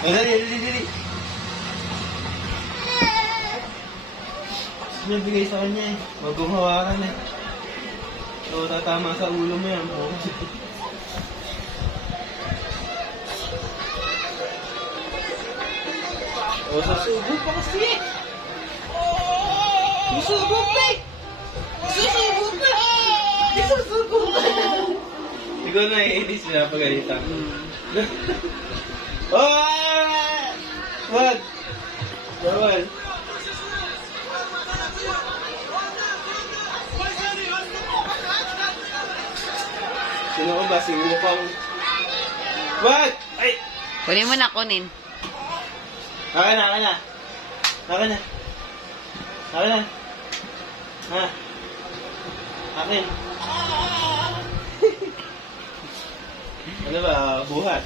Dali. Nabigay sa kanya eh. Wag mong hawakan eh. So, tatama sa ulo mo yan. O, sasubo pa kasi. Susubo pa eh. Susubo pa. Ikaw na eh, sila pagalitan. Oh! Wag! Bawal. Sino ko ba? Si Wukong. Wag! Ay! Kunin mo na, kunin. Akin na. Ha? Akin. Ano ba? Buhat.